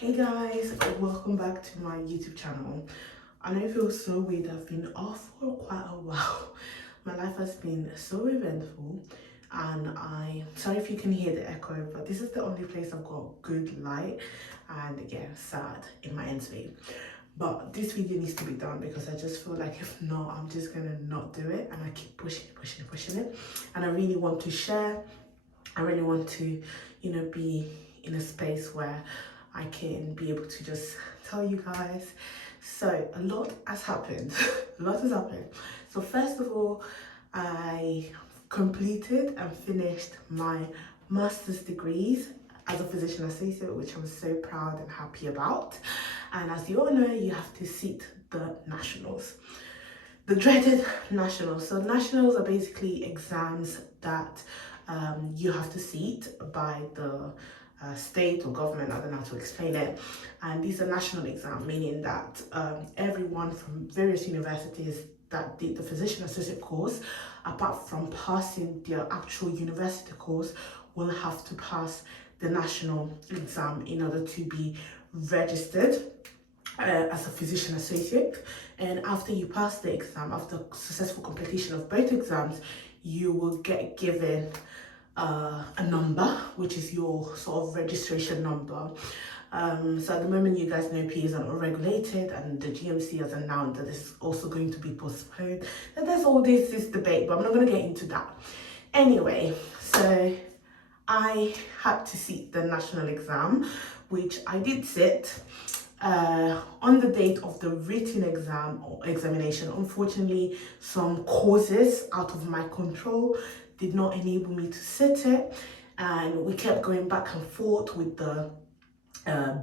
Hey guys, welcome back to my YouTube channel. I know it feels so weird. I've been off for quite a while. My life has been so eventful, and sorry if you can hear the echo, but this is the only place I've got good light, and again, sad in my end state. But this video needs to be done because I just feel like if not, I'm just gonna not do it, and I keep pushing it. And I really want to share. I really want to, be in a space where I can be able to just tell you guys. So a lot has happened. A lot has happened. So first of all, I completed and finished my master's degrees as a physician associate, which I'm so proud and happy about. And as you all know, you have to sit the nationals. The dreaded nationals. So nationals are basically exams that you have to sit by the state or government. I don't know how to explain it. And these are national exams, meaning that everyone from various universities that did the physician associate course, apart from passing their actual university course, will have to pass the national exam in order to be registered as a physician associate. And after you pass the exam, after successful completion of both exams, you will get given a number, which is your sort of registration number. So at the moment, you guys know PAs are not regulated, and the GMC has announced that this is also going to be postponed. And there's all this debate, but I'm not going to get into that. Anyway, so I had to sit the national exam, which I did sit. On the date of the written exam or examination, unfortunately, some causes out of my control did not enable me to sit it, and we kept going back and forth with the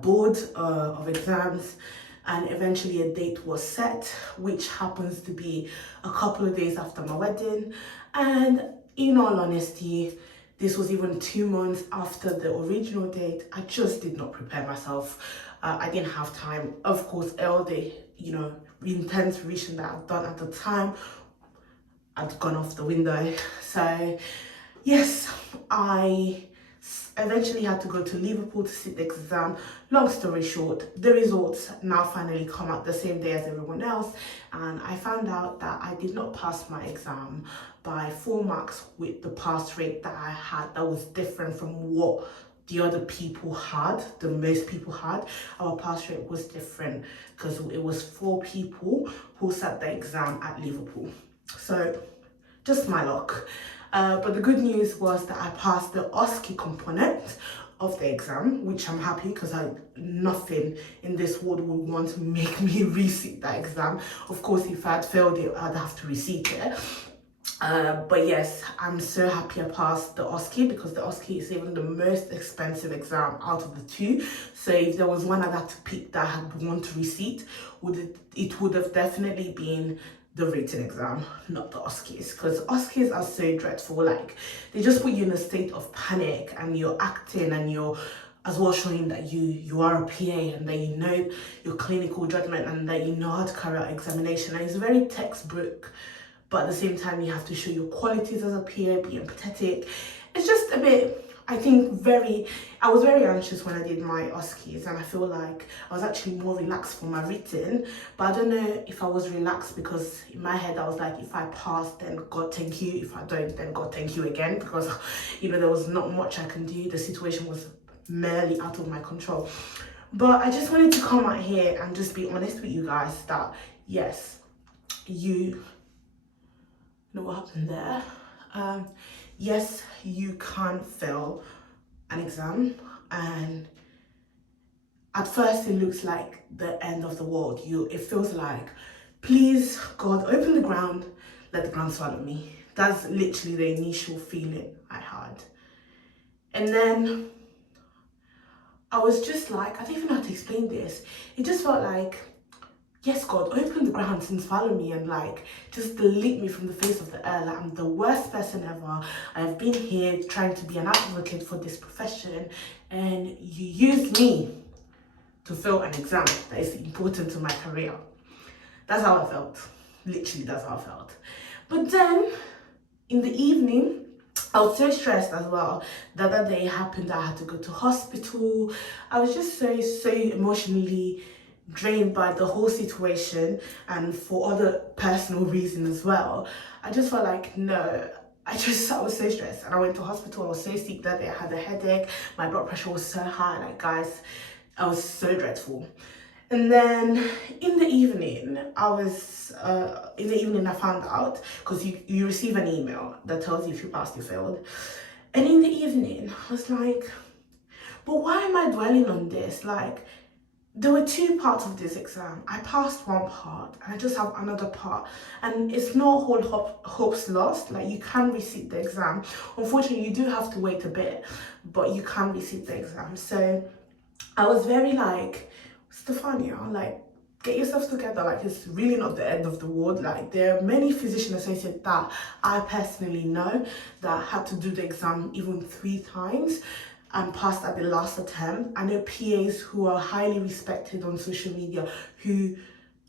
board of exams, and eventually a date was set, which happens to be a couple of days after my wedding. And in all honesty, this was even 2 months after the original date. I just did not prepare myself. I didn't have time. Of course, all the, intense revision that I've done at the time had gone off the window. So, yes, I eventually had to go to Liverpool to sit the exam. Long story short, the results now finally come out the same day as everyone else, and I found out that I did not pass my exam by 4 marks with the pass rate that I had. That was different from what the other people had, the most people had. Our pass rate was different because it was 4 people who sat the exam at Liverpool. So just my luck. But the good news was that I passed the OSCE component of the exam, which I'm happy because nothing in this world would want to make me resit that exam. Of course, if I had failed it, I'd have to resit it. But yes, I'm so happy I passed the OSCE because the OSCE is even the most expensive exam out of the 2. So if there was one I'd had to pick that I had want to resit, it would have definitely been the written exam, not the OSCEs, because OSCEs are so dreadful. Like, they just put you in a state of panic, and you're acting, and you're as well showing that you are a PA, and that you know your clinical judgment, and that you know how to carry out examination. And it's very textbook, but at the same time you have to show your qualities as a PA, be empathetic. It's just a bit, I think, I was very anxious when I did my OSCEs, and I feel like I was actually more relaxed for my written. But I don't know if I was relaxed because in my head I was like, if I pass, then God thank you. If I don't, then God thank you again, because there was not much I can do. The situation was merely out of my control. But I just wanted to come out here and just be honest with you guys that yes, you know what happened there. Yes, you can fail an exam, and at first it looks like the end of the world. It feels like, please God, open the ground, let the ground swallow me. That's literally the initial feeling I had. And then I was just like, I don't even know how to explain this. It just felt like, yes, God, open the ground and swallow me, and just delete me from the face of the earth. Like, I'm the worst person ever. I've been here trying to be an advocate for this profession, and you use me to fail an exam that is important to my career. That's how I felt. Literally, that's how I felt. But then, in the evening, I was so stressed as well. The other day happened that I had to go to hospital. I was just so emotionally drained by the whole situation, and for other personal reasons as well. I just felt like, no, I was so stressed, and I went to hospital. I was so sick that day. I had a headache. My blood pressure was so high. Like, guys, I was so dreadful. And then in the evening, I found out, because you receive an email that tells you if you passed or failed. And in the evening, I was like, but why am I dwelling on this? Like, there were two parts of this exam. I passed one part and I just have another part. And it's not hopes lost. Like, you can resit the exam. Unfortunately, you do have to wait a bit, but you can resit the exam. So I was very like, Stefania, like, get yourself together. Like, it's really not the end of the world. Like, there are many physician associates that I personally know that had to do the exam even 3 times and passed at the last attempt. I know PAs who are highly respected on social media who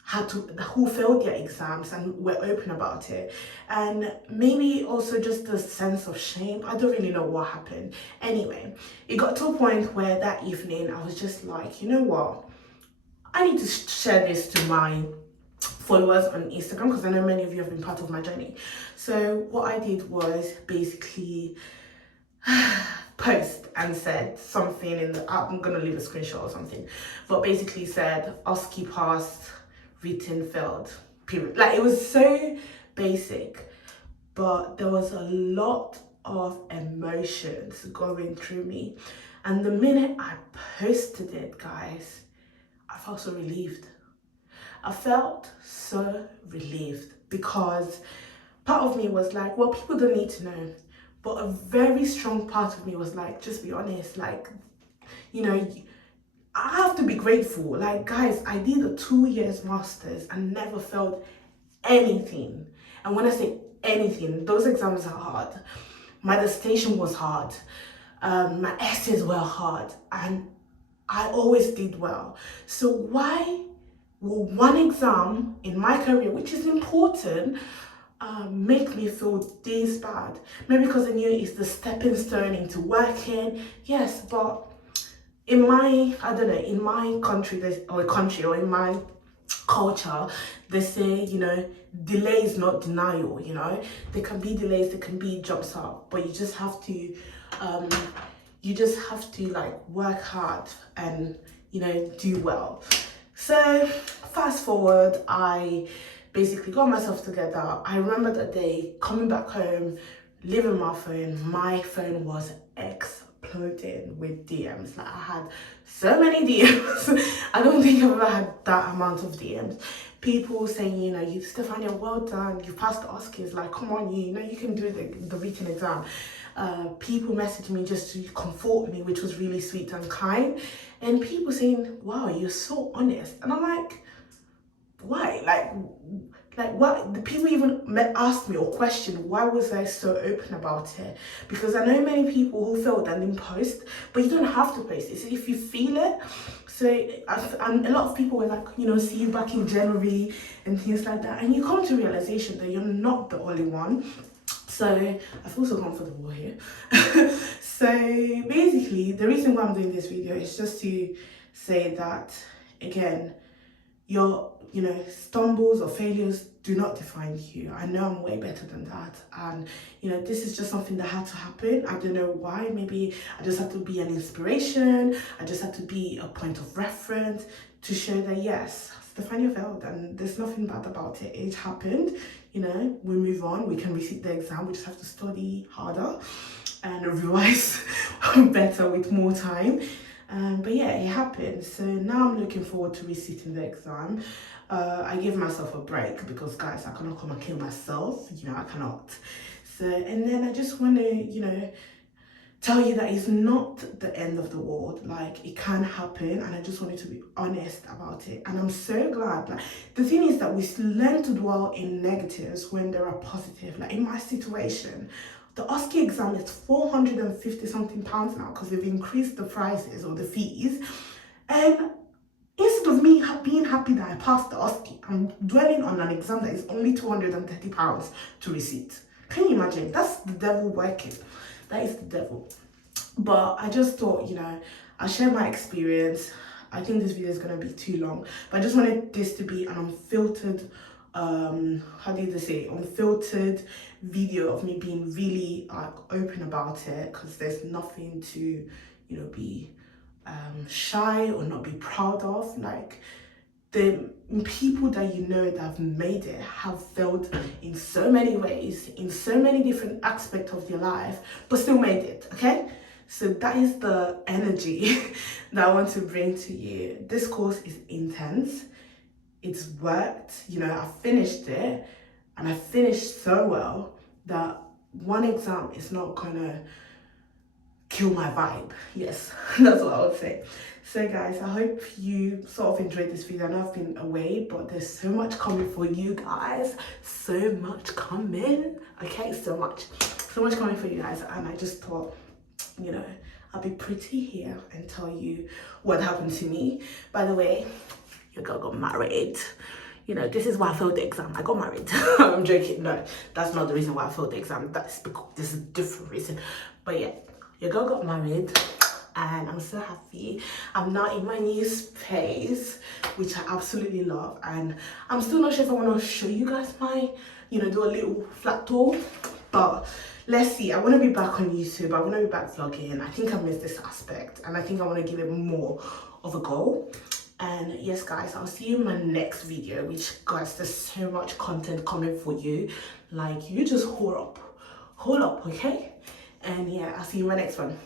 failed their exams and were open about it. And maybe also just the sense of shame. I don't really know what happened. Anyway, it got to a point where that evening I was just like, you know what, I need to share this to my followers on Instagram, because I know many of you have been part of my journey. So what I did was basically post and said something I'm gonna leave a screenshot or something, but basically said OSCE passed, written failed, period. Like, it was so basic, but there was a lot of emotions going through me. And the minute I posted it, guys, I felt so relieved. I felt so relieved, because part of me was like, well, people don't need to know. But a very strong part of me was like, just be honest. Like, you know, I have to be grateful. Like, guys, I did a 2 years master's and never failed anything. And when I say anything, those exams are hard. My dissertation was hard. My essays were hard. And I always did well. So why will one exam in my career, which is important, make me feel this bad? Maybe because I knew it's the stepping stone into working. Yes, but in my, I don't know, in my country, or in my culture, they say, you know, delay is not denial. You know, there can be delays, there can be jumps up, but you just have to like work hard and, you know, do well. So fast forward, I basically got myself together. I remember that day coming back home, leaving my phone was exploding with DMs. Like, I had so many DMs. I don't think I've ever had that amount of DMs. People saying, you know, Stefania, well done, you passed the OSCEs. Like, come on, you know, you can do the written exam. People messaged me just to comfort me, which was really sweet and kind. And people saying, wow, you're so honest. And I'm like, why? Like what? The people even asked me or questioned, why was I so open about it? Because I know many people who failed and didn't post, but you don't have to post it. So if you feel it. So and a lot of people were like, you know, see you back in January and things like that. And you come to realization that you're not the only one. So I feel so comfortable here. So basically, the reason why I'm doing this video is just to say that, again, your, you know, stumbles or failures do not define you. I know I'm way better than that. And, you know, this is just something that had to happen. I don't know why. Maybe I just had to be an inspiration. I just had to be a point of reference to show that, yes, Stefania failed and there's nothing bad about it. It happened. You know, we move on. We can resit the exam. We just have to study harder and revise better with more time. But yeah, it happened. So now I'm looking forward to resitting the exam. I gave myself a break because, guys, I cannot come and kill myself. You know, I cannot. So, and then I just want to, you know, tell you that it's not the end of the world. Like, it can happen, and I just wanted to be honest about it. And I'm so glad. Like, the thing is that we learn to dwell in negatives when there are positive. Like, in my situation, the OSCE exam is 450 something pounds now because they've increased the prices or the fees. And instead of me being happy that I passed the OSCE, I'm dwelling on an exam that is only 230 pounds to resit. Can you imagine? That's the devil working. That is the devil. But I just thought, I'll share my experience. I think this video is gonna be too long, but I just wanted this to be an unfiltered, how do you say, unfiltered video of me being really like open about it, because there's nothing to, be shy or not be proud of. Like, the people that that have made it have failed in so many ways, in so many different aspects of their life, but still made it, okay? So that is the energy that I want to bring to you. This course is intense. It's worked. I finished it, and I finished so well that one exam is not gonna kill my vibe. Yes, that's what I would say. So guys, I hope you sort of enjoyed this video. I know I've been away, but there's so much coming for you guys. So much coming. Okay, so much coming for you guys. And I just thought, I'll be pretty here and tell you what happened to me. By the way, your girl got married. This is why I failed the exam. I got married. I'm joking. No, that's not the reason why I failed the exam. That's because this is a different reason. But yeah, your girl got married, and I'm so happy. I'm now in my new space, which I absolutely love. And I'm still not sure if I want to show you guys my, do a little flat tour. But let's see. I want to be back on YouTube. I want to be back vlogging. I think I missed this aspect, and I think I want to give it more of a go. And yes guys, I'll see you in my next video, which guys, there's so much content coming for you. Like, you just hold up, okay? And yeah, I'll see you in my next one.